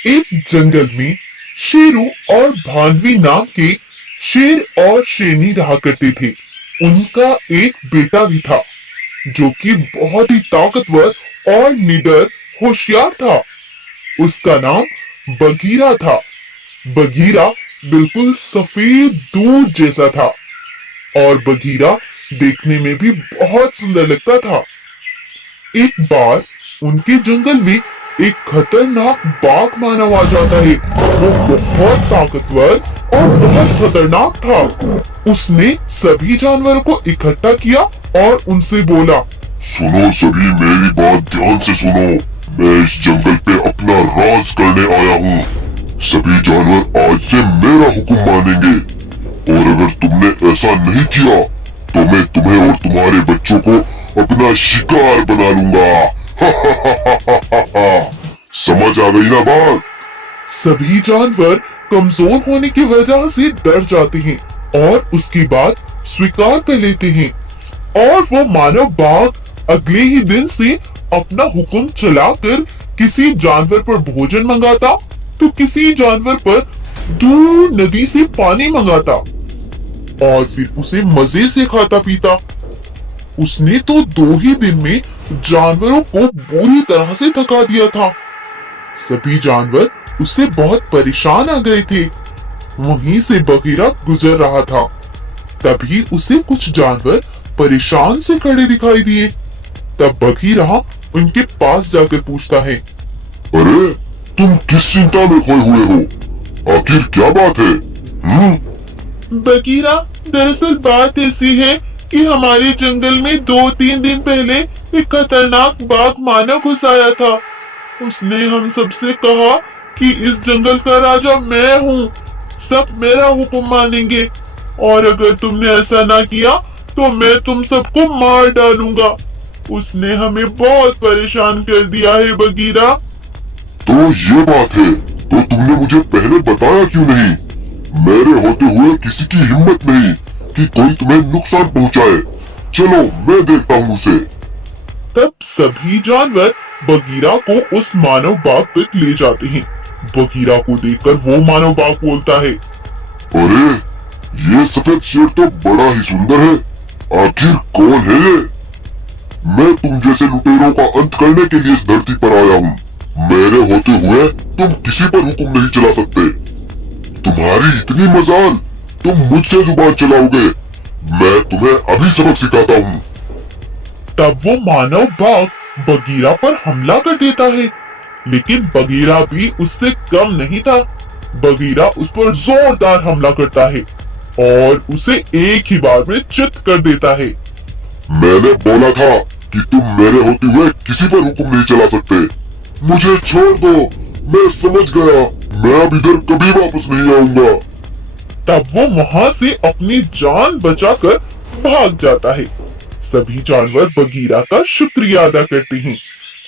एक जंगल में शेरू और भानवी नाम के शेर और शेरनी रहा करते थे। उनका एक बेटा भी था जो कि बहुत ही ताकतवर और निडर होशियार था। उसका नाम बगीरा था। बगीरा बिल्कुल सफेद दूध जैसा था और बगीरा देखने में भी बहुत सुंदर लगता था। एक बार उनके जंगल में एक खतरनाक बाघ मानव आ जाता है। वो बहुत ताकतवर और बहुत खतरनाक था। उसने सभी जानवरों को इकट्ठा किया और उनसे बोला, सुनो सभी, मेरी बात ध्यान से सुनो। मैं इस जंगल पे अपना राज करने आया हूँ। सभी जानवर आज से मेरा हुक्म मानेंगे और अगर तुमने ऐसा नहीं किया तो मैं तुम्हें और तुम्हारे बच्चों को अपना शिकार बना लूंगा। समझ आ गई ना बात? सभी जानवर कमजोर होने की वजह से डर जाते हैं और उसकी बात स्वीकार कर लेते हैं और वो मानव बाघ अगले ही दिन से अपना हुक्म चलाकर किसी जानवर पर भोजन मंगाता तो किसी जानवर पर दूर नदी से पानी मंगाता और फिर उसे मजे से खाता पीता। उसने तो 2 ही दिन में जानवरों को बुरी तरह से थका दिया था। सभी जानवर उससे बहुत परेशान आ गए थे। वहीं से बगीरा गुजर रहा था। तभी उसे कुछ जानवर परेशान से खड़े दिखाई दिए। तब बगीरा उनके पास जाकर पूछता है, अरे तुम किस चिंता में खोए हुए हो? आखिर क्या बात है? बगीरा, दरअसल बात ऐसी है कि हमारे जंगल में 2-3 दिन पहले एक खतरनाक बाघ मानव घुस आया था। उसने हम सबसे कहा कि इस जंगल का राजा मैं हूँ, सब मेरा हुक्म मानेंगे और अगर तुमने ऐसा ना किया तो मैं तुम सबको मार डालूंगा। उसने हमें बहुत परेशान कर दिया है बगीरा। तो ये बात है, तो तुमने मुझे पहले बताया क्यों नहीं? मेरे होते हुए किसी की हिम्मत नहीं कि कोई तुम्हें नुकसान पहुंचाए। चलो मैं देखता हूँ उसे। तब सभी जानवर बगीरा को उस मानव बाघ तक ले जाते हैं। बगीरा को देखकर वो मानव बाघ बोलता है, अरे ये सफेद शेर तो बड़ा ही सुंदर है। आखिर कौन है ये? मैं तुम जैसे लुटेरों का अंत करने के लिए इस धरती पर आया हूँ। मेरे होते हुए तुम किसी पर हुक्म नहीं चला सकते। तुम्हारी इतनी मजाल, तुम मुझसे जुबान चलाओगे। मैं तुम्हें अभी सबक सिखाता हूँ। तब वो मानव बाघ बगीरा पर हमला कर देता है, लेकिन बगीरा भी उससे कम नहीं था। बगीरा उस पर जोरदार हमला करता है और उसे एक ही बार में चित कर देता है। मैंने बोला था कि तुम मेरे होते हुए किसी पर हुक्म नहीं चला सकते। मुझे छोड़ दो, मैं समझ गया। मैं अब इधर कभी वापस नहीं आऊंगा। तब वो वहां से अपनी जान बचाकर भाग जाता है। सभी जानवर बगीरा का शुक्रिया अदा करते हैं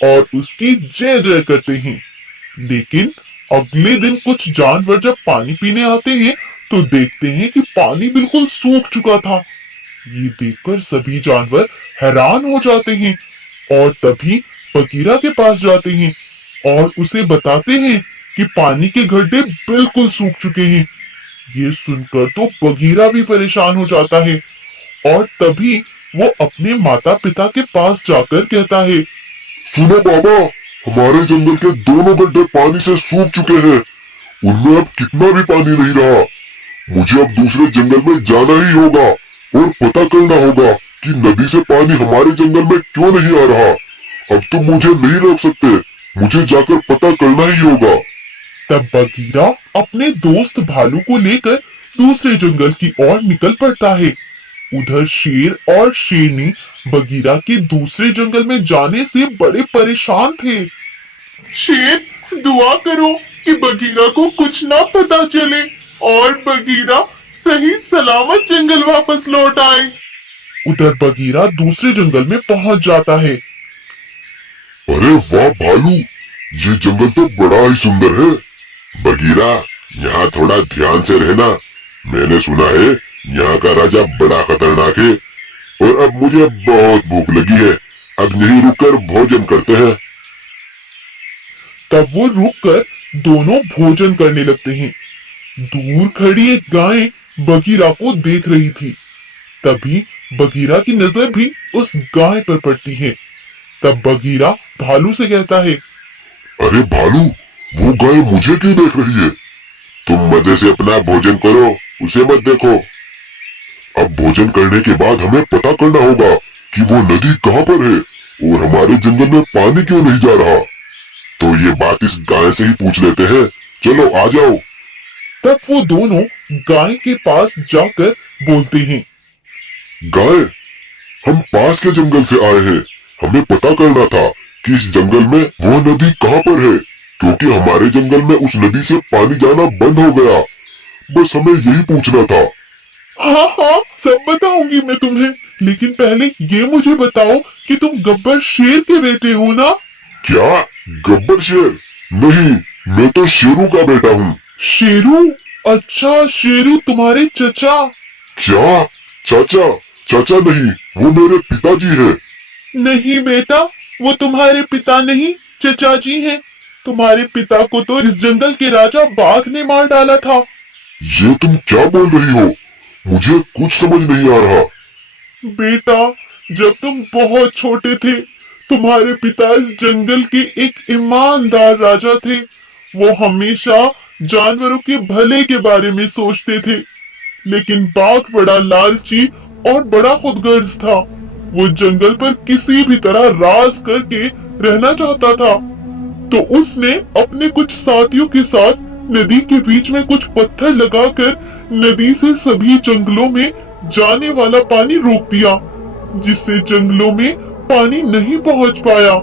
और उसकी जय जय करते हैं। लेकिन अगले दिन कुछ जानवर जब पानी पीने आते हैं तो देखते हैं कि पानी बिल्कुल सूख चुका था। ये देखकर सभी जानवर हैरान हो जाते हैं और तभी बगीरा के पास जाते हैं और उसे बताते हैं कि पानी के गड्ढे बिल्कुल सूख चुके हैं। ये सुनकर तो बगीरा भी परेशान हो जाता है और तभी वो अपने माता पिता के पास जाकर कहता है, सुनो बाबा, हमारे जंगल के दोनों गड्ढे पानी से सूख चुके हैं। उनमें अब कितना भी पानी नहीं रहा। मुझे अब दूसरे जंगल में जाना ही होगा और पता करना होगा कि नदी से पानी हमारे जंगल में क्यों नहीं आ रहा। अब तुम मुझे नहीं रोक सकते, मुझे जाकर पता करना ही होगा। तब बगीरा अपने दोस्त भालू को लेकर दूसरे जंगल की ओर निकल पड़ता है। उधर शेर और शेरनी बगीरा के दूसरे जंगल में जाने से बड़े परेशान थे। शेर, दुआ करो कि बगीरा को कुछ ना पता चले और बगीरा सही सलामत जंगल वापस लौट आए। उधर बगीरा दूसरे जंगल में पहुंच जाता है। अरे वाह भालू, ये जंगल तो बड़ा ही सुंदर है। बगीरा, यहाँ थोड़ा ध्यान से रहना। मैंने सुना है यहाँ का राजा बड़ा खतरनाक है और अब मुझे बहुत भूख लगी है। अब यहीं रुककर भोजन करते हैं। तब वो रुककर दोनों भोजन करने लगते हैं। दूर खड़ी एक गाय बगीरा को देख रही थी। तभी बगीरा की नजर भी उस गाय पर पड़ती है। तब बगीरा भालू से कहता है, अरे भालू, वो गाय मुझे क्यों देख रही है? तुम मजे से अपना भोजन करो, उसे मत देखो। अब भोजन करने के बाद हमें पता करना होगा कि वो नदी कहाँ पर है और हमारे जंगल में पानी क्यों नहीं जा रहा। तो ये बात इस गाय से ही पूछ लेते हैं। चलो आ जाओ। तब वो दोनों गाय के पास जाकर बोलते हैं, गाय, हम पास के जंगल से आए हैं। हमें पता करना था कि इस जंगल में वो नदी कहाँ पर है, क्योंकि हमारे जंगल में उस नदी से पानी जाना बंद हो गया। बस हमें यही पूछना था। हाँ हाँ, सब बताऊंगी मैं तुम्हें, लेकिन पहले ये मुझे बताओ कि तुम गब्बर शेर के बेटे हो ना? क्या? गब्बर शेर? नहीं, मैं तो शेरू का बेटा हूँ। शेरू? अच्छा, शेरू तुम्हारे चचा? क्या? चाचा? चाचा नहीं, वो मेरे पिताजी है। नहीं बेटा, वो तुम्हारे पिता नहीं, चचा जी हैं। तुम्हारे पिता को तो इस जंगल के राजा बाघ ने मार डाला था। ये तुम क्या बोल रही हो? मुझे कुछ समझ नहीं आ रहा। बेटा, जब तुम बहुत छोटे थे, तुम्हारे पिता इस जंगल के एक ईमानदार राजा थे। वो हमेशा जानवरों के भले के बारे में सोचते थे, लेकिन बाघ बड़ा लालची और बड़ा खुदगर्ज था। वो जंगल पर किसी भी तरह राज करके रहना चाहता था। तो उसने अपने कुछ साथियों के साथ नदी के बीच में कुछ पत्थर लगाकर नदी से सभी जंगलों में जाने वाला पानी रोक दिया, जिससे जंगलों में पानी नहीं पहुंच पाया।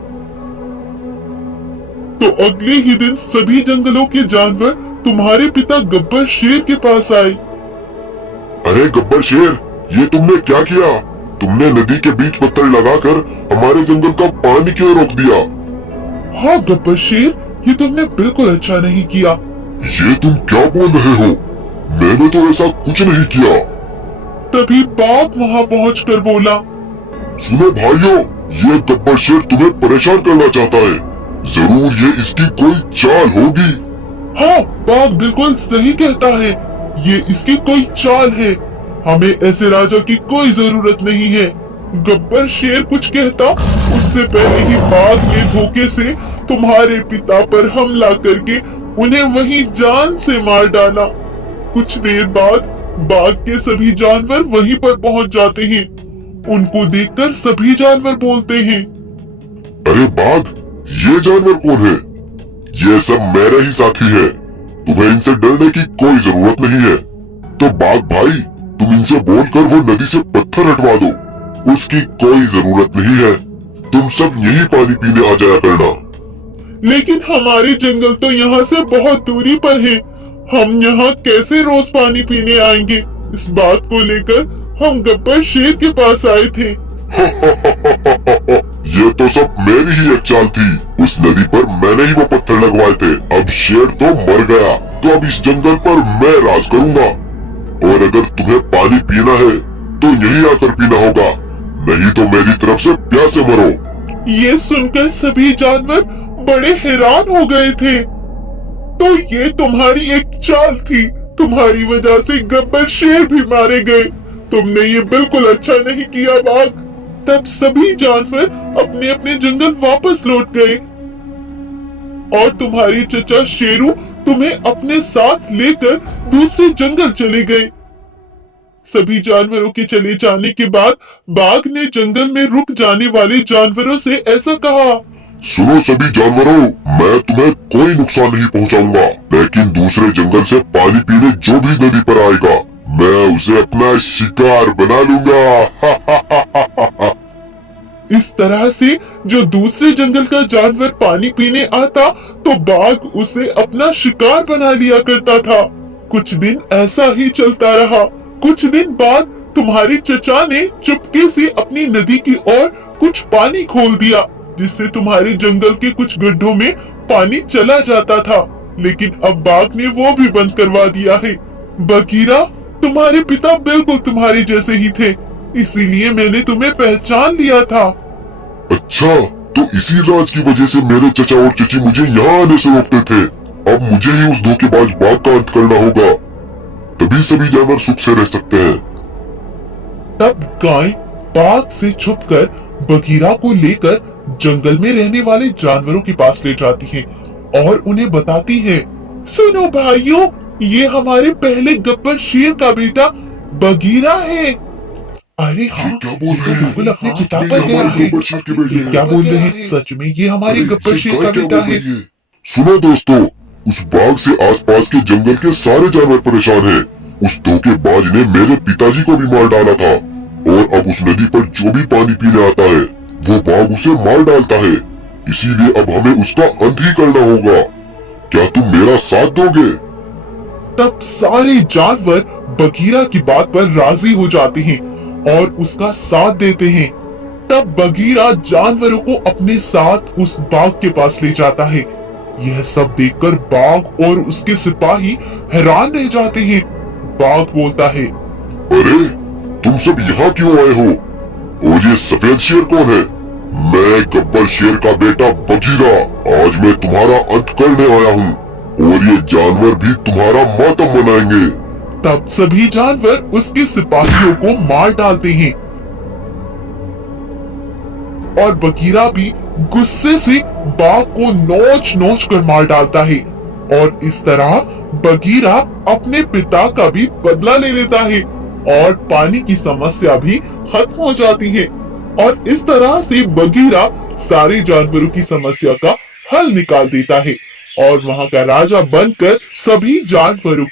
तो अगले ही दिन सभी जंगलों के जानवर तुम्हारे पिता गब्बर शेर के पास आए। अरे गब्बर शेर, ये तुमने क्या किया? तुमने नदी के बीच पत्थर लगाकर हमारे जंगल का पानी क्यों रोक दिया? हाँ गब्बर शेर, ये तुमने बिल्कुल अच्छा नहीं किया। ये तुम क्या बोल रहे हो? मैंने तो ऐसा कुछ नहीं किया। तभी बाघ वहाँ पहुंचकर बोला, सुनो भाइयों, ये गब्बर शेर तुम्हें परेशान करना चाहता है। जरूर ये इसकी कोई चाल होगी। हाँ, बाघ बिल्कुल सही कहता है, ये इसकी कोई चाल है। हमें ऐसे राजा की कोई जरूरत नहीं है। गब्बर शेर कुछ कहता, उससे पहले ही बाघ ने धोखे से तुम्हारे पिता पर हमला करके उन्हें वहीं जान से मार डाला। कुछ देर बाद बाघ के सभी जानवर वहीं पर पहुंच जाते हैं। उनको देखकर सभी जानवर बोलते हैं, अरे बाघ, ये जानवर कौन है? ये सब मेरे ही साथी है। तुम्हें इनसे डरने की कोई जरूरत नहीं है। तो बाघ भाई, तुम इनसे बोलकर वो नदी से पत्थर हटवा दो। उसकी कोई जरूरत नहीं है। तुम सब यही पानी पीने आ जाया करना। लेकिन हमारे जंगल तो यहाँ से बहुत दूरी पर है। हम यहाँ कैसे रोज पानी पीने आएंगे? इस बात को लेकर हम गब्बर शेर के पास आए थे। ये तो सब मेरी ही एक चाल थी। उस नदी पर मैंने ही वो पत्थर लगवाए थे। अब शेर तो मर गया, तो अब इस जंगल पर मैं राज करूंगा। और अगर तुम्हें पानी पीना है तो यहीं आकर पीना होगा, नहीं तो मेरी तरफ से प्यासे मरो। ये सुनकर सभी जानवर बड़े हैरान हो गए थे। तो ये तुम्हारी एक चाल थी। तुम्हारी वजह से गब्बर शेर भी मारे गए। तुमने ये बिल्कुल अच्छा नहीं किया बाघ। तब सभी जानवर अपने अपने जंगल वापस लौट गए और तुम्हारी चचा शेरू तुम्हें अपने साथ लेकर दूसरे जंगल चले गए। सभी जानवरों के चले जाने के बाद बाघ ने जंगल में रुक जाने वाले जानवरों से ऐसा कहा, सुनो सभी जानवरों, मैं तुम्हें कोई नुकसान नहीं पहुंचाऊंगा, लेकिन दूसरे जंगल से पानी पीने जो भी नदी पर आएगा, मैं उसे अपना शिकार बना लूंगा। इस तरह से जो दूसरे जंगल का जानवर पानी पीने आता तो बाघ उसे अपना शिकार बना लिया करता था। कुछ दिन ऐसा ही चलता रहा। कुछ दिन बाद तुम्हारे चचा ने चुपके से अपनी नदी की ओर कुछ पानी खोल दिया, जिससे तुम्हारे जंगल के कुछ गड्ढों में पानी चला जाता था। लेकिन अब बाघ ने वो भी बंद करवा दिया है। बगीरा, तुम्हारे पिता बिल्कुल तुम्हारे जैसे ही थे, इसीलिए मैंने तुम्हें पहचान लिया था। अच्छा, तो इसी राज की वजह से मेरे चचा और चची मुझे यहाँ आने से रोकते थे। अब मुझे ही उस धोखेबाज बाघ का अंत करना होगा, तभी सभी जानवर सुख से रह सकते हैं। तब गाय बाघ से छुपकर बगीरा को लेकर जंगल में रहने वाले जानवरों के पास ले जाती है और उन्हें बताती है, सुनो भाइयों, ये हमारे पहले गब्बर शेर का बेटा बगीरा है। अरे हाँ, क्या बोल रहे हैं? बिल्कुल अपने पिता ये पर गया हमारे है। गब्बर शेर के बेटे हैं। क्या बोल रहे हैं? सच में ये हमारे गब्बर शेर का बेटा है। सुनो दोस्तों, उस बाघ से आसपास के जंगल के सारे जानवर परेशान हैं। उस धोखेबाज ने मेरे पिताजी को भी मार डाला था और अब उस नदी पर जो भी पानी पीने आता है वो बाघ उसे मार डालता है। इसीलिए अब हमें उसका अंत ही करना होगा। क्या तुम मेरा साथ दोगे? तब सारे जानवर बगीरा की बात पर राजी हो जाते हैं और उसका साथ देते हैं। तब बगीरा जानवरों को अपने साथ उस बाघ के पास ले जाता है। यह सब देखकर बाघ और उसके सिपाही हैरान रह जाते हैं। बाघ बोलता है, अरे तुम सब यहाँ क्यों आए हो? और ये सफेद शेर कौन है? मैं गब्बर शेर का बेटा बगीरा आज मैं तुम्हारा अंत करने आया हूँ और ये जानवर भी तुम्हारा मातम मनाएंगे। तब सभी जानवर उसके सिपाहियों को मार डालते हैं और बगीरा भी गुस्से से बाघ को नोच नोच कर मार डालता है और इस तरह बगीरा अपने पिता का भी बदला ले लेता है और पानी की समस्या भी खत्म हो जाती है। और इस तरह से बगीरा सारे जानवरों की समस्या का हल निकाल देता है और वहां का राजा बनकर सभी जानवरों